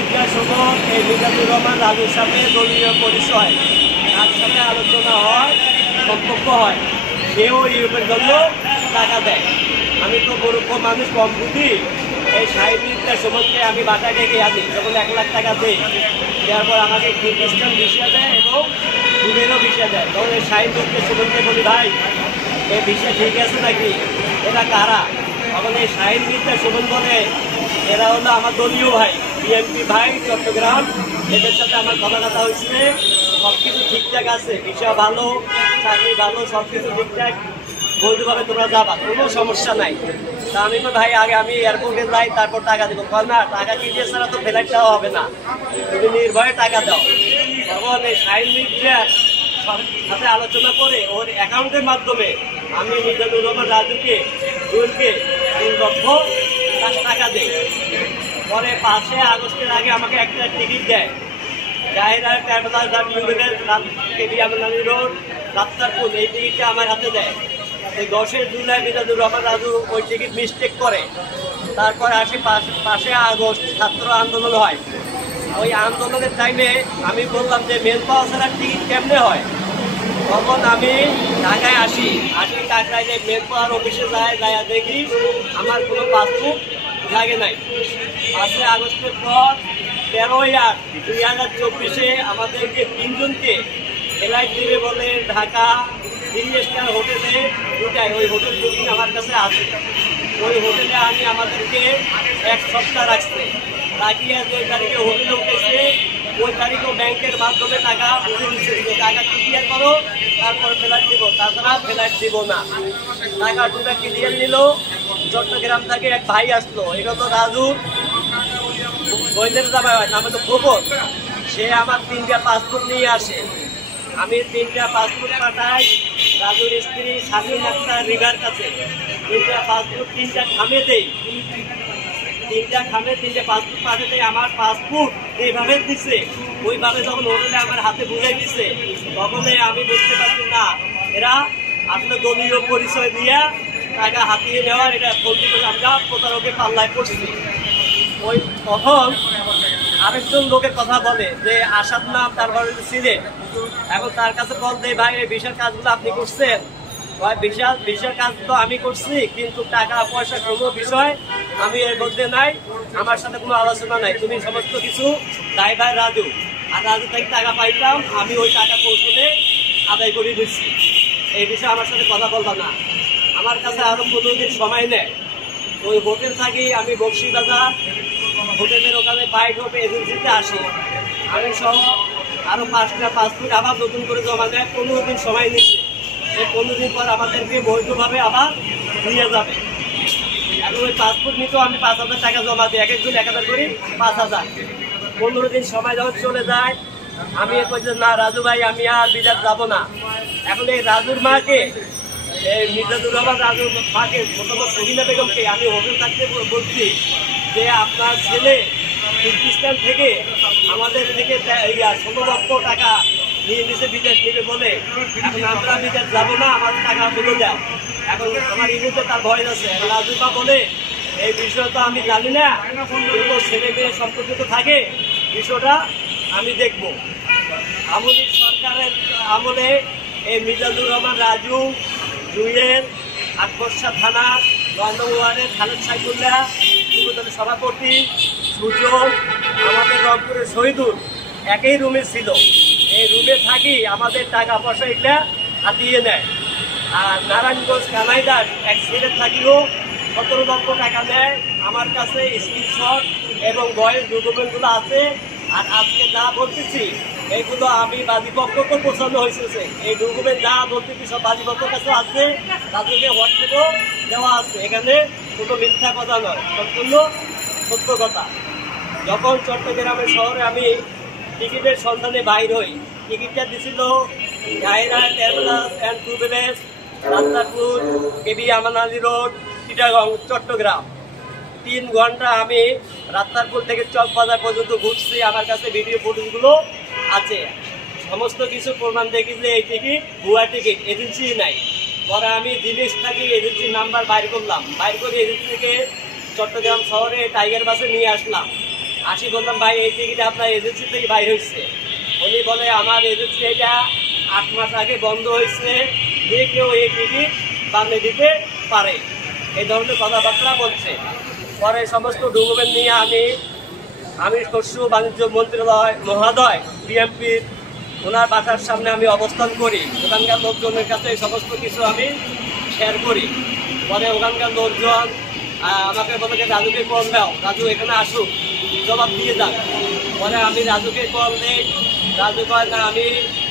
মির্জা সুমন এই মিজানুর রহমান রাজুর সাথে দলীয় পরিচয়, তার সাথে আলোচনা হয়, সম্পর্ক হয়, সেও ইউরোপের জন্য টাকা দেয়। আমি তো মূর্খ মানুষ, কম বুদ্ধি, এই শাহিদ মির্জা সুমনকে আমি বাটা ডেকে আনি, যখন 1 লাখ টাকা দেই, দেওয়ার পর আমাকে খ্রিস্টান ভিসা দেয় এবং দুধেরও ভিসা দেয়। তখন এই শাহিদ মির্জা সুমনকে বলি, ভাই এই ভিসা ঠিক আছে নাকি, এটা কারা? তখন এই শাহিদ মির্জা সুমন বলে, এরা হলো আমার দলীয় ভাই, বিএনপি ভাই চট্টগ্রাম, এদের সাথে আমার কথা হয়েছে, সব কিছু ঠিকঠাক আছে, ভিসা ভালো, চাকরি ভালো, সব কিছু ঠিকঠাক, বৈধভাবে তোমরা যাবা, কোনো সমস্যা নাই। তা আমি তো ভাই আগে আমি এয়ারপোর্টে যাই, তারপর টাকা দেবো। না, টাকা কিনে ছাড়া তো ফ্লাইট দেওয়া হবে না, তুমি নির্ভয়ে টাকা দাও। তখন এই শাহিদ মির্জার সাথে আলোচনা করে ওর অ্যাকাউন্টের মাধ্যমে আমি মিজানুর রহমান রাজুকে জুয়েলকে 3 লক্ষ টাকা দেই। পরে 5 আগস্টের আগে আমাকে একটা টিকিট দেয়, জাহিরা ট্রাভেলার কেবি আমনানি রোড রাস্তারপুর, এই টিকিটটা আমার হাতে দেয়। এই 10 জুলাই মিজানুর রহমান রাজু ওই টিকিট মিস্টেক করে। তারপরে আসি 5 আগস্ট ছাত্র আন্দোলন হয়। ওই আন্দোলনের টাইমে আমি বললাম যে মেল পাওয়া ছাড়া টিকিট কেমনে হয়। তখন আমি ঢাকায় আসি ঢাকায় যে মেল পাওয়ার অফিসে যাই দেখি আমার কোনো পাসপোর্ট লাগে নাই। 5 আগস্টের পর 13/8/2024 আমাদেরকে 3 জনকে ফ্লাইট দিবে বলে ঢাকা 3 স্টার হোটেলে ঢুকায়। ওই হোটেল বুকিং আমার কাছে আছে। ওই হোটেলে আমি আমাদেরকে 1 সপ্তাহ রাখছে, রাখিয়ে যে তারিখে হোটেলে উঠেছে ওই তারিখও ব্যাংকের মাধ্যমে টাকা বুঝে দিচ্ছে, টাকা ক্লিয়ার করো তারপর ফ্লাইট দিব, তাছাড়া ফ্লাইট দিব না। টাকা দুটা ক্লিয়ার নিল। চট্টগ্রাম থেকে এক ভাই আসলো, এটা তো রাজুর বইদের জামাই হয়, নামে তো খবর। সে আমার 3টা পাসপোর্ট নিয়ে আসে। আমি 3টা পাসপোর্ট পাঠাই রাজুর স্ত্রী শামীম আক্তার রিভার কাছে। 3টা পাসপোর্ট 3টা খামে দেই, 3টা খামে 3টে পাসপোর্ট পাঠাতে আমার পাসপোর্ট এইভাবে দিচ্ছে। ওইভাবে যখন হোটেলে আমার হাতে বুঝাই দিচ্ছে, তখন আমি বুঝতে পারছি না এরা আসলে দলীয় পরিচয় দিয়ে টাকা হাতিয়ে নেওয়ার, এটা আমরা প্রতারকের পাল্লায় পড়ছি। ওই তখন আরেকজন লোকের কথা বলে যে আসাদ নাম, তারপরে সিলেট। এখন তার কাছে বল দেয়, ভাই এই ভিসার কাজগুলো আপনি করছেন? ভাই ভিসার কাজ তো আমি করছি, কিন্তু টাকা পয়সা কোনো বিষয় আমি এর মধ্যে নাই, আমার সাথে কোনো আলোচনা নাই। তুমি সমস্ত কিছু দায় ভাই রাজু, আর রাজু থেকে টাকা পাইতাম, আমি ওই টাকা পৌঁছতে আদায় করে দিচ্ছি। এই বিষয়ে আমার সাথে কথা বলবা না। আমার কাছে আরো 15 দিন সময় নেয়। ওই হোটেল থাকি আমি বক্সিবাজার হোটেলের ওখানে বাইক হোপ এজেন্সিতে আসি। আমি সহ আরো 5টা পাসপোর্ট আবার নতুন করে জমা দেয়। 15 দিন সময় নিচ্ছে। এই 15 দিন পর আমাদেরকে বৈধভাবে আবার নিয়ে যাবে। এখন ওই পাসপোর্ট নিতেও আমি 5,000 টাকা জমা দিই, এক একজন 1,000 করি 5,000। 15 দিন সময় যখন চলে যায়, আমি বলছি না রাজু ভাই আমি আর বিদেশ যাবো না। এখন এই রাজুর মাকে, এই মিজানুর রহমান রাজুর মাকে, প্রথম সহিনা বেগমকে আমি হোটেল থাকতে বলছি যে আপনার ছেলে কিরগিজস্তান থেকে আমাদের থেকে 16 লক্ষ টাকা নিয়ে নিচে বিদেশ নেবে বলে, এখন আমরা বিদেশ যাবো না, আমার টাকা বলে দেয়। এখন আমার ইমেতে তার ভয় আছে। রাজুপা বলে এই বিষয় তো আমি জানি না, কিন্তু ছেলে মেয়ে সম্পর্কিত থাকে, বিষয়টা আমি দেখব। আমলি সরকারের আমলে এই মিজানুর রহমান রাজু, জুয়েল, আকবরশা থানা 9 নং ওয়ার্ডের খালেদ সাইফুল্লাহ, যুবদলের সভাপতি সুজন, আমাদের রংপুরের শহীদুল একই রুমে ছিল। এই রুমে থাকি আমাদের টাকা পয়সা এগুলা হাতিয়ে নেয়। আর নারায়ণগঞ্জ কানাইদার এক ছেলে থাকিও 17 লক্ষ টাকা নেয়। আমার কাছে স্ক্রিনশট এবং বয়েস ডকুমেন্টগুলো আছে। আর আজকে যা বলতেছি এইগুলো আমি বাদীপক্ষকে পৌঁছানো হয়েছে। এই ডকুমেন্ট যা বলতেছি সব বাদীপক্ষের কাছে আছে, তাদেরকে হোয়াটসঅ্যাপেও দেওয়া আছে। এখানে কোনো মিথ্যা কথা নয়, সম্পূর্ণ সত্য কথা। যখন চট্টগ্রামের শহরে আমি টিকিটের সন্ধানে বাইর হই, টিকিটটা দিছিল Zahira travellers and tourism, Rastarpur, KB Amnani road, Chittagong, Chattogram. 3 ঘন্টা আমি রাস্তারপুর থেকে চকবাজার পর্যন্ত ঘুরছি। আমার কাছে ভিডিও ফুটেজগুলো আছে, সমস্ত কিছু প্রমাণ দেখি যে এই টিকিট ভুয়া টিকিট, এজেন্সি নাই। পরে আমি জিনিস থাকি এজেন্সির নাম্বার বাইর করলাম, বাইর করে এজেন্সি থেকে চট্টগ্রাম শহরে টাইগার বাসে নিয়ে আসলাম। আসি বললাম ভাই এই টিকিট আপনার এজেন্সি থেকে বাইর হয়েছে। উনি বলে আমার এজেন্সি এটা 8 মাস আগে বন্ধ হয়েছে, যে কেউ এই টিকিট বানিয়ে দিতে পারে, এই ধরনের কথাবার্তা বলছে। পরে সমস্ত ডকুমেন্ট নিয়ে আমি শস্য বাণিজ্য মন্ত্রণালয় মহোদয় বিএমপির ওনার বাসার সামনে আমি অবস্থান করি। ওখানকার লোকজনের কাছে সমস্ত কিছু আমি শেয়ার করি। পরে ওখানকার লোকজন আমাকে বলে যে রাজুকে কল দাও, রাজু এখানে আসুক, জবাব দিয়ে যান। পরে আমি রাজুকে কল দিই, রাজু কয় না আমি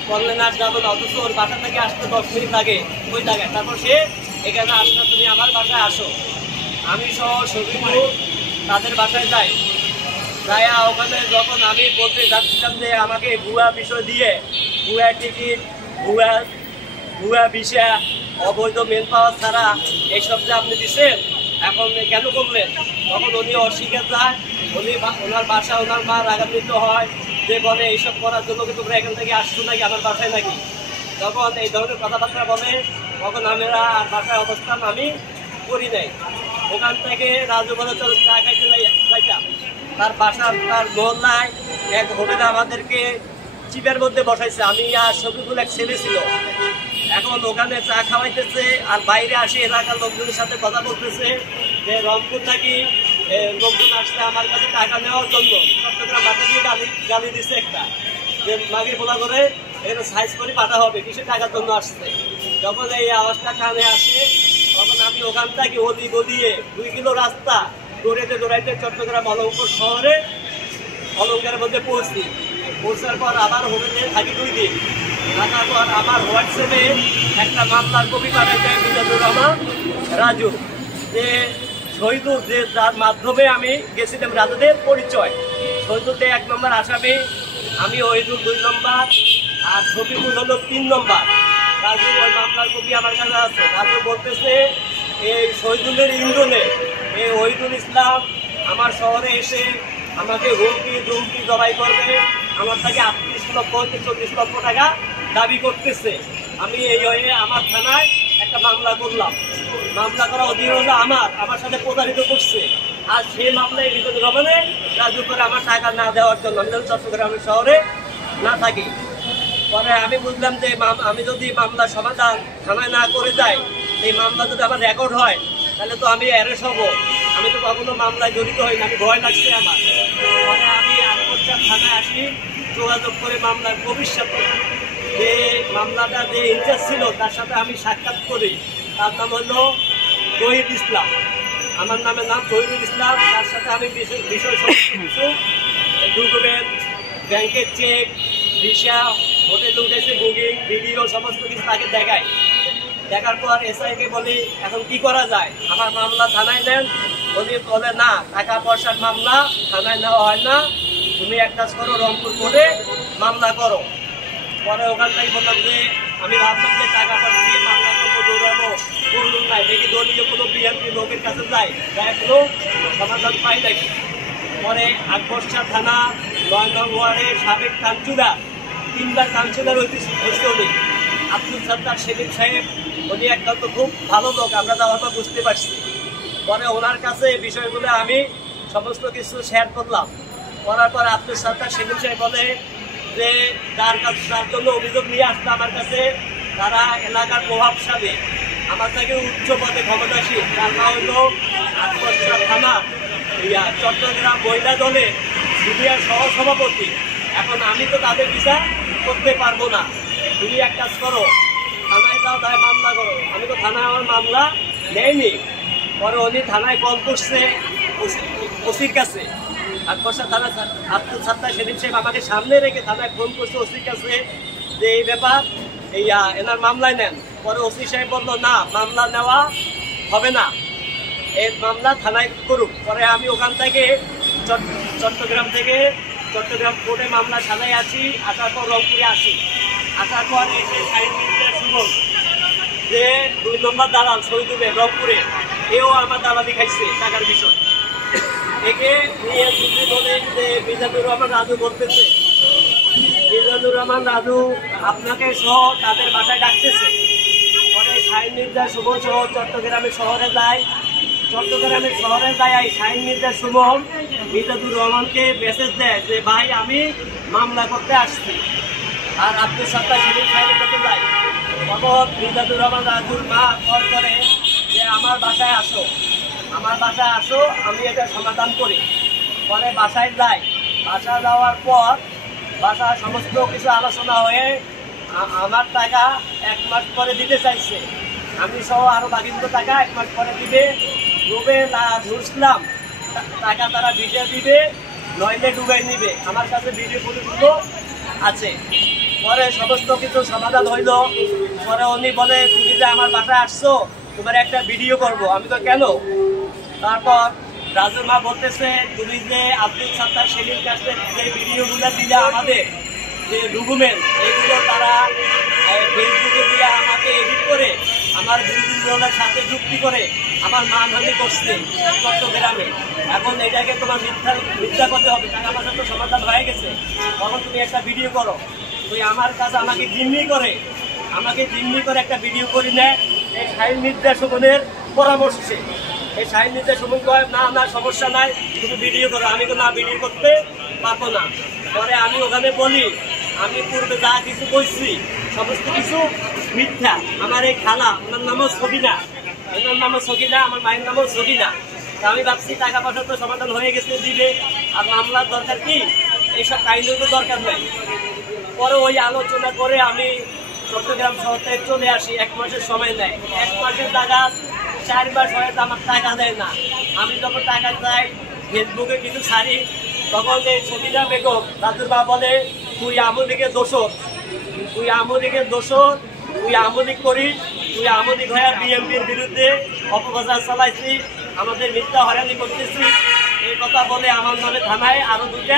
কলে না যাবো না, অথচ ওর বাসা থেকে আসতে 10 মিনিট লাগে ওই জায়গায়। তারপর সে এখানে আসলে তুমি আমার বাসায় আসো। আমি সহ শফিকুল তাদের বাসায় যাই। তাই ওখানে যখন আমি বলতে যাচ্ছিলাম যে আমাকে ভুয়া বিষয় দিয়ে ভুয়া টিকিট, ভুয়া ভিসা, অবৈধ মেন পাওয়ার ছাড়া এইসব যে আপনি দিচ্ছেন, এখন কেন করলেন? তখন উনি অস্বীকার যায়। ওনার বাসা ওনার মা রাগান্বিত হয়, যে বলে এইসব করার জন্য কি তোমরা এখান থেকে আসছো নাকি আমার বাসায় নাকি? যখন এই ধরনের কথাবার্তা বলে তখন আমরা আর বাসায় অবস্থান আমি করি নাই। ওখান থেকে রাজু বলে চলো চা খাইতে যাইতাম। তার বাসার তার মহল্লায় এক হোটেলে আমাদেরকে চিপের মধ্যে বসাইছে। আমি আর শফিকুল এক ছেলে ছিল। এখন ওখানে চা খাওয়াইতেছে আর বাইরে আসে এলাকার লোকজনের সাথে কথা বলতেছে যে রংপুর নাকি লোকজন আসছে আমার কাছে টাকা নেওয়ার জন্য। চট্টগ্রাম বাসা দিয়ে গালি দিচ্ছে একটা, যে মাগির বলা করে এখানে সাইজ করে পাঠা হবে, কিছু টাকার জন্য আসছে। যখন এই আওয়াজটা কানে আসে তখন আমি ওখান থেকে অলি গলিয়ে 2 কিলো রাস্তা দৌড়াইতে চট্টগ্রাম অলঙ্কার শহরে অলঙ্কারের মধ্যে পৌঁছার পর আবার হোটেলে থাকি 2 দিন। থাকার পর আমার হোয়াটসঅ্যাপে একটা মামলার কপি পাঠাই যায় মিজানুর রহমান রাজু, যে শহীদুল, যে যার মাধ্যমে আমি গেছিলাম রাজুদের পরিচয়। শহীদুলতে 1 নম্বর আসামি, আমি ওহিদুল 2 নম্বর, আর শফিকুল হলো 3 নম্বর। রাজু ওই মামলার কপি আমার কাছে আছে। রাজু বলতেছে এই শহীদুলের ইন্ধনে এই ওহিদুল ইসলাম আমার শহরে এসে আমাকে হুমকি দুমকি জবাই করবে, আমার থেকে 38 লক্ষ 40 লক্ষ টাকা দাবি করতেছে। আমি এই হয়ে আমার থানায় একটা মামলা করলাম। মামলা করা অধীন হলো আমার সাথে প্রতারিত করছে। আর সেই মামলায় মিজানুর রহমানে রাজু করে আমার টাকা না দেওয়ার জন্য আমি যেন চট্টগ্রামের শহরে না থাকি। পরে আমি বুঝলাম যে আমি যদি মামলা সমাধান থানায় না করে যাই, এই মামলা যদি আমার রেকর্ড হয় তাহলে তো আমি অ্যারেস্ট হব। আমি তো কখনো মামলায় জড়িত হই না, আমি ভয় লাগছে আমার। পরে আমি আটকরচার থানায় আসি, যোগাযোগ করে মামলার ভবিষ্যৎ যে মামলাটা যে ইনচার্জ ছিল তার সাথে আমি সাক্ষাৎ করি। তার নাম হলো তহিদ ইসলাম, আমার নামের নাম তহিদুল ইসলাম। তার সাথে আমি বিষয় কিছু ডকুমেন্ট, ব্যাংকের চেক, ভিসা, হোটেলে উঠেছে বুকিং, ভিডিও সমস্ত কিছু তাকে দেখায়। দেখার পর এসআইকে বলি এখন কি করা যায়, আমার মামলা থানায় নেন। উনি বলে না, টাকা পয়সার মামলা থানায় নেওয়া হয় না, তুমি এক কাজ করো রংপুর কোর্টে মামলা করো। পরে ওখান থেকে বললাম যে আমি ভাবলাম যে টাকা পয়সা দিয়ে মামলা করবো, দৌড়াবো, করলুম নাই, দেখি দলীয় কোনো বিএনপি লোকের কাছে যাই, তাই কোনো সমাধান পাই নাকি। পরে আকবরশাহ থানা 9 নং ওয়ার্ডের সাবেক কাঞ্চুদার 3বার কাউন্সিলর হয়েছে উনি, আব্দুল সত্তার সেলিম সাহেব। উনি একটা তো খুব ভালো লোক, আমরা যাওয়ার পর বুঝতে পারছি। পরে ওনার কাছে বিষয়গুলো আমি সমস্ত কিছু শেয়ার করলাম। করার পর আব্দুল সত্তার সেলিম সাহেব বলে যে যার জন্য অভিযোগ নিয়ে আসলো আমার কাছে, তারা এলাকার প্রভাবশালী, আমার থেকে উচ্চ পদে ক্ষমতাশীল। তার নাম হলো আকবরশাহ থানা চট্টগ্রাম মহিলা দলের সিনিয়র সহসভাপতি। এখন আমি তো তাদের বিচার করতে পারবো না, তুমি এক কাজ করো, থানায় যাও, তাই মামলা করো। আমি তো থানায় আমার মামলা নেয়নি। পরে উনি থানায় কল করছে ওসির কাছে, আকবরশাহ থানা আব্দুল সত্তার সেলিম সাহেব আমাকে সামনে রেখে থানায় ফোন করছে ওসির কাছে যে এই ব্যাপার, এনার মামলায় নেন। পরে ওসি সাহেব বললো না, মামলা নেওয়া হবে না, এই মামলা থানায় করুক। পরে আমি ওখান থেকে চট্টগ্রাম কোর্টে মামলা সাজাই আসি। আসার পর রংপুরে আসি। আসার পর এসে সুমন, যে 2 নম্বর দালাল শহীদুলের রংপুরে, এও আমার দালালি খাইছে টাকার বিষয়। একে নিয়ে বলে যে মিজানুর রহমান রাজু বলতেছে, মিজানুর রহমান রাজু আপনাকে সহ তাদের বাসায় ডাকতেছে। পরে শাহিন মির্জা সুমন সহ চট্টগ্রামের শহরে যায়। চট্টগ্রামের শহরে যায় শাহীন মির্জা সুমন মিজানুর রহমানকে মেসেজ দেয় যে ভাই আমি মামলা করতে আসছি, আর আব্দুল সাত্তার সেলিম সাহেবের কাছে যাই। তখন মিজানুর রহমান রাজুর মা কল করে যে আমার বাসায় আসো, আমার বাসায় আসো, আমি এটা সমাধান করি। পরে বাসায় যাই, বাসায় যাওয়ার পর বাসায় সমস্ত কিছু আলোচনা হয়ে আমার টাকা 1 মাস পরে দিতে চাইছে, আমি সহ আরো বাকিগুলো টাকা 1 মাস পরে দিবে। ডুবে না ধরছিলাম টাকা তারা ভিজে দিবে, নইলে ডুবাই নিবে। আমার কাছে ভিডিও ফুটেজগুলো আছে। পরে সমস্ত কিছু সমাধান হইল। পরে উনি বলে তুমি যে আমার বাসায় আসছো, তোমার একটা ভিডিও করব। আমি তো কেন? তারপর রাজুর মা বলতেছে তুমি যে আব্দুল সাত্তার সেলিম কাছে যে ভিডিওগুলো দিলে আমাদের যে ডকুমেন্ট, এগুলো তারা ফেসবুকে দিয়ে আমাকে এডিট করে আমার বিরোধীদের সাথে যুক্তি করে আমার মানহানি করছে চট্টগ্রামে। এখন এটাকে তোমার মিথ্যা করতে হবে, টাকা পয়সা তো সমাধান হয়ে গেছে, তখন তুমি একটা ভিডিও করো। তুই আমার কাছে আমাকে জিম্মি করে একটা ভিডিও করি নেয় এই শাহীন মির্জা সুমনের পরামর্শে। এই শাহীন মির্জা সুমন কয় না না সমস্যা নাই, তুমি ভিডিও করো। আমি তো না, ভিডিও করতে পারবো না। পরে আমি ওখানে বলি আমি পূর্বে যা কিছু বলছি সমস্ত কিছু মিথ্যা। আমার এই খালা, ওনার নামও সকিনা, আমার মায়ের নামও সকিনা। আমি ভাবছি টাকা পয়সা তো সমাধান হয়ে গেছে, দিবে, আর মামলার দরকার কি, এইসব কাহিনীর তো দরকার নেই। পরে ওই আলোচনা করে আমি চট্টগ্রাম শহর থেকে চলে আসি। 1 মাসের সময় নেয়, 1 মাসের টাকা 4 মাস হয়তো আমার টাকা দেয় না। আমি যখন টাকা চাই ফেসবুকে কিছু ছাড়ি, তখন এই সকিনা বেগম রাজুর মা বলে তুই আমলিকে দোষর, তুই আমলিক করিস, তুই আমলিক হয়ে বিএনপির বিরুদ্ধে অপপ্রচার চালাইছিস, আমাদের মিথ্যা হয়রানি করতেছিস। এই কথা বলে আমার নামে থানায় আরো 2টা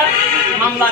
মামলা